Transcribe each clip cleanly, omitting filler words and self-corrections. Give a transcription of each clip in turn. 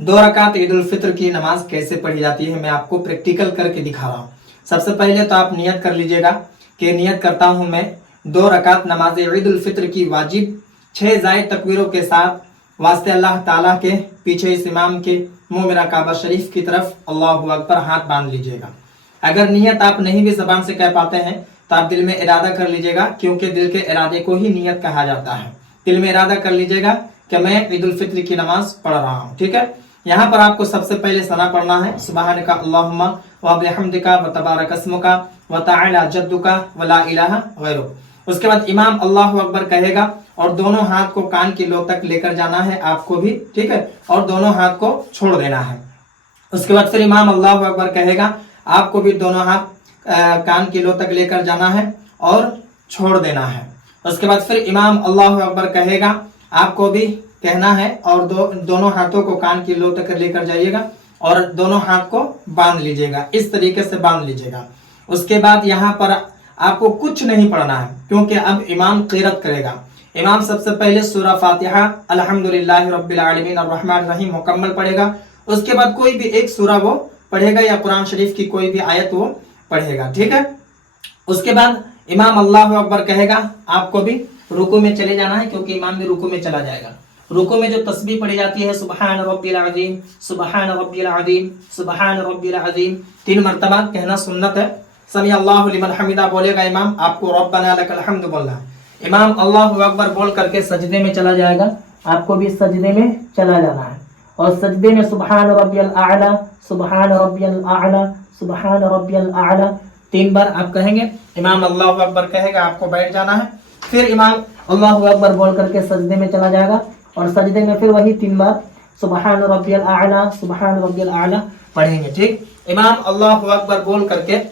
दो रकात ईद उल फित्र की नमाज कैसे पढ़ी जाती है मैं आपको प्रैक्टिकल करके दिखा रहा हूँ। सबसे पहले तो आप नियत कर लीजिएगा कि नियत करता हूँ मैं 2 रकात नमाज ईद उल फित्र की वाजिब 6 जायद तकबीरों के साथ वास्ते अल्लाह ताला के पीछे इस इमाम के मुंह मेरा काबा शरीफ की तरफ अल्लाहु अकबर हाथ बांध लीजिएगा। अगर नियत आप नहीं भी जबान से कह पाते हैं तो आप दिल में इरादा कर लीजिएगा, क्योंकि दिल के इरादे को ही नियत कहा जाता है। दिल में इरादा कर लीजिएगा कि मैं ईद उल फित्र की नमाज पढ़ रहा हूँ। ठीक है, यहाँ पर आपको सबसे पहले सना पढ़ना है, सुबहानका अल्लाहुम्मा व बिहम्दिका व तबारक अस्मुका व तआला जद्दुका व ला इलाहा गैरुक। उसके बाद इमाम अल्लाहु अकबर कहेगा और दोनों हाथ को कान की लो तक लेकर जाना है आपको भी, ठीक है, और दोनों हाथ को छोड़ देना है। उसके बाद फिर इमाम अल्लाहु अकबर कहेगा, आपको भी दोनों हाथ कान की लो तक लेकर जाना है और छोड़ देना है। उसके बाद फिर इमाम अल्लाहु अकबर कहेगा, आपको भी कहना है और दोनों हाथों को कान की लो तक लेकर जाइएगा और दोनों हाथ को बांध लीजिएगा, इस तरीके से बांध लीजिएगा। उसके बाद यहाँ पर आपको कुछ नहीं पढ़ना है, क्योंकि अब इमाम क़िरात करेगा। इमाम सबसे पहले सूरह फातिहा अल्हम्दुलिल्लाहि रब्बिल आलमीन अर्रहमानिर रहीम मुकम्मल पढ़ेगा। उसके बाद कोई भी एक सूरह वो पढ़ेगा या कुरान शरीफ की कोई भी आयत वो पढ़ेगा। ठीक है, उसके बाद इमाम अल्लाहु अकबर कहेगा, आपको भी रुकू में चले जाना है, क्योंकि इमाम भी रुकू में चला जाएगा। रुकू में जो तस्बीह पढ़ी जाती है सुबहान रब्बिल अज़ीम, सुबहान रब्बिल अज़ीम, सुबहान रब्बिल अज़ीम 3 मरतबा कहना सुन्नत है। समी अल्लाहु लिमन हमिदा बोलेगा इमाम, आपको रब्बना लकल हम्द बोलना है। इमाम अल्लाहु अकबर बोल करके सजदे में चला जाएगा, आपको भी सजदे में चला जाना है और सजदे में सुबहान रब्बियल आला, सुबहान रब्बियल आला, सुबहान रब्बियल आला 3 बार आप कहेंगे। इमाम अल्लाहु अकबर कहेगा, आपको बैठ जाना है। फिर इमाम अल्लाहु अकबर बोल करके सजदे में चला जाएगा और सजदे में फिर वही 3 बार सुबहान रब्बियल आला, सुबहान रब्बियल आला पढ़ेंगे। ठीक, इमाम अल्लाहु अकबर बोल करके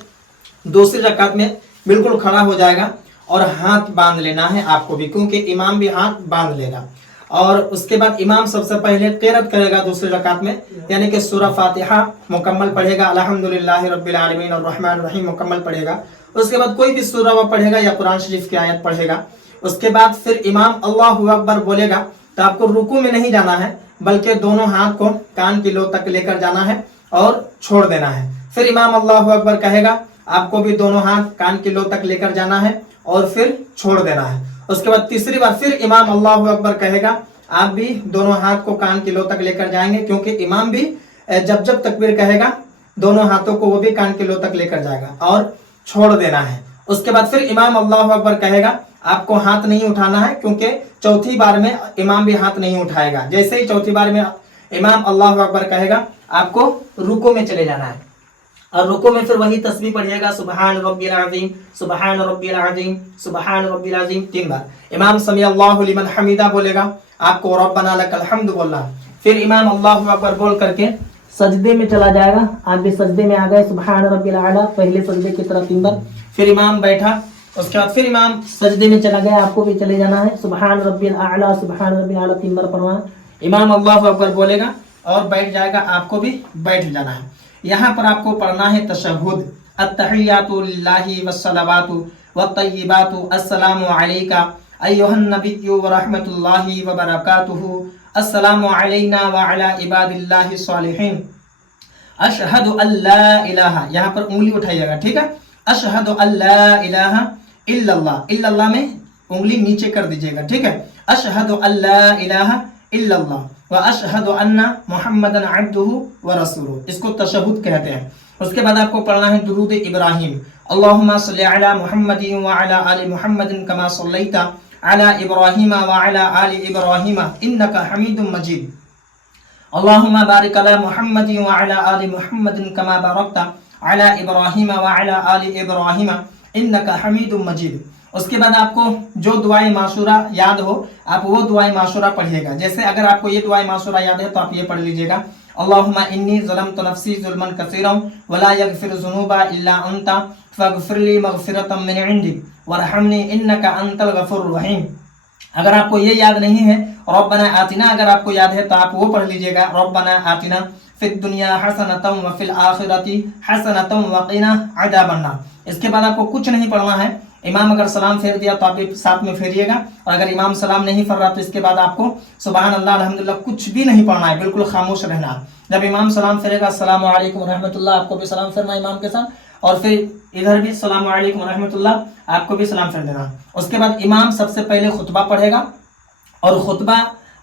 दूसरी रकात में बिल्कुल खड़ा हो जाएगा और हाथ बांध लेना है आपको भी, क्योंकि इमाम भी हाथ बांध लेगा। और उसके बाद इमाम सबसे पहले क़िरात करेगा दूसरी रकात में, यानी कि सूरह फातिहा मुकम्मल पढ़ेगा, अल्हम्दुलिल्लाहि रब्बिल आलमीन अर्रहमानिर रहीम मुकम्मल पढ़ेगा। उसके बाद कोई भी सूरह वो पढ़ेगा या कुरान शरीफ की आयत पढ़ेगा। उसके बाद फिर इमाम अल्लाहु अकबर बोलेगा तो आपको रुकू में नहीं जाना है, बल्कि दोनों हाथ को कान की लो तक लेकर जाना है और छोड़ देना है। फिर इमाम अल्लाहु अकबर कहेगा, आपको भी दोनों हाथ कान की लो तक लेकर जाना है और फिर छोड़ देना है। उसके बाद तीसरी बार फिर इमाम अल्लाहु अकबर कहेगा, आप भी दोनों हाथ को कान की लो तक लेकर जाएंगे, क्योंकि इमाम भी जब जब तकबीर कहेगा दोनों हाथों को वो भी कान की लो तक लेकर जाएगा और छोड़ देना है। उसके बाद फिर इमाम अल्लाहु अकबर कहेगा, आपको हाथ नहीं उठाना है, क्योंकि चौथी बार में इमाम भी हाथ नहीं उठाएगा। जैसे ही चौथी बार में इमाम अल्लाहु अकबर कहेगा, आपको रुकू में चले जाना है और रुकू में फिर वही तस्बीह पढ़िएगा, सुबहान रब्बिल अज़ीम, सुबहान रब्बिल अज़ीम, सुबहान रब्बिल अज़ीम 3 बार। इमाम समी अल्लाहु लिमन हमिदा बोलेगा, आपको रब्बना लकल हम्द बोलना। फिर इमाम अल्लाहु अकबर बोल करके सजदे में चला जाएगा, आप भी सजदे में आ गए, सुबहान रब्बिल आला पहले सजदे की तरफ 3 बार। फिर इमाम बैठा, उसके बाद फिर इमाम सजदे में चला गया, आपको भी चले जाना है, सुबहान रब्बिल आला, सुबहान रब्बिल आला 3 बार पढ़ना है। इमाम अल्लाहु अकबर बोलेगा और बैठ जाएगा, आपको भी बैठ जाना है। यहाँ पर आपको पढ़ना है तशहुद, अत्तहियातु लिल्लाहि वस्सलावातु वत्तय्यिबातु अस्सलामु अलैका अय्युहन नबिय्यु व रहमतुल्लाहि व बरकातुहू अस्सलामु अलैना व अला इबादिल्लाहि सालिहीन अशहदु अल्ला इलाहा, यहाँ पर उंगली उठाइएगा, ठीक है, अशहदु अल्ला इलाहा इल्लल्लाह, इल्लल्लाह में उंगली नीचे कर दीजिएगा, ठीक है, अशहदु अल्ला इलाहा इल्लल्लाह व अशहदु अन्ना मुहम्मदन अब्दुहु व रसूलुहु, इसको तशहुद कहते हैं। उसके बाद आपको पढ़ना है दुरूद इब्राहिम, अल्लाहुम्मा सल्लि अला मुहम्मदिन व अला आलि मुहम्मदिन कमा सल्लैता अला इब्राहिम व अला आलि इब्राहिम इन्नका हमीदुम मजीद, अल्लाहुम्मा बारिक अला मुहम्मदिन व अला आलि मुहम्मदिन कमा बारकता अला इब्राहिम व अला आलि इब्राहिम इन्नका हमीदुम मजीद। उसके बाद आपको जो दुआए माशूरा याद हो आप वो दुआए माशूरा पढ़िएगा। जैसे अगर आपको ये दुआए माशूरा याद है तो आप ये पढ़ लीजिएगा, अल्लाहुम्मा इन्नी ज़लमतु नफ्सी ज़ुल्मन कसीरन वला यगफिरु ज़ुनूबा इल्ला अंता फगफिरली मगफिरतम मिन इंदिक वरहमनी इन्नका अंतल गफूरुर रहीम। अगर आपको ये याद नहीं है, रब्बना आतिना अगर आपको याद है तो आप वो पढ़ लीजिएगा, रब्बना आतिना फिद दुनिया हसनतम व फिल आखिरती हसनतम व क़िना अज़ाबन्नार। इसके बाद आपको कुछ नहीं पढ़ना है, इमाम अगर सलाम फेर दिया तो आप भी साथ में फेरिएगा, और अगर इमाम सलाम नहीं फेर रहा तो इसके बाद आपको सुबहान अल्लाह अल्हम्दुलिल्लाह कुछ भी नहीं पढ़ना है, बिल्कुल खामोश रहना है। जब इमाम सलाम फेरेगा अस्सलामु अलैकुम रहमतुल्लाह आपको भी सलाम फेरना इमाम के साथ, और फिर इधर भी अस्सलामु अलैकुम रहमतुल्लाह आपको भी सलाम फेर देना। उसके बाद इमाम सबसे पहले खुतबा पढ़ेगा, और खुतबा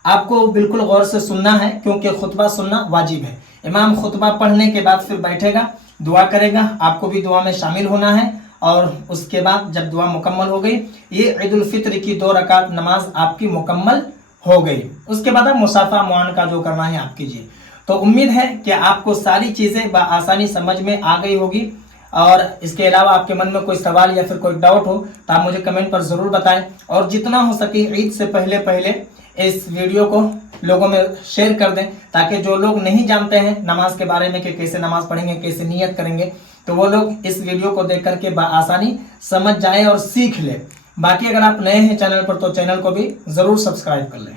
आपको बिल्कुल गौर से सुनना है क्योंकि खुतबा सुनना वाजिब है। इमाम खुतबा पढ़ने के बाद फिर बैठेगा, दुआ करेगा, आपको भी दुआ में शामिल होना है। और उसके बाद जब दुआ मुकम्मल हो गई, ये ईद उल फित्र की 2 रकात नमाज आपकी मुकम्मल हो गई। उसके बाद आप मुसाफा मुआनका जो करना है आप कीजिए। तो उम्मीद है कि आपको सारी चीज़ें बआसानी समझ में आ गई होगी, और इसके अलावा आपके मन में कोई सवाल या फिर कोई डाउट हो तो आप मुझे कमेंट पर ज़रूर बताएं, और जितना हो सके ईद से पहले पहले इस वीडियो को लोगों में शेयर कर दें, ताकि जो लोग नहीं जानते हैं नमाज के बारे में कि कैसे नमाज पढ़ेंगे, कैसे नियत करेंगे, तो वो लोग इस वीडियो को देख करके बआसानी समझ जाएं और सीख लें। बाकी अगर आप नए हैं चैनल पर तो चैनल को भी ज़रूर सब्सक्राइब कर लें।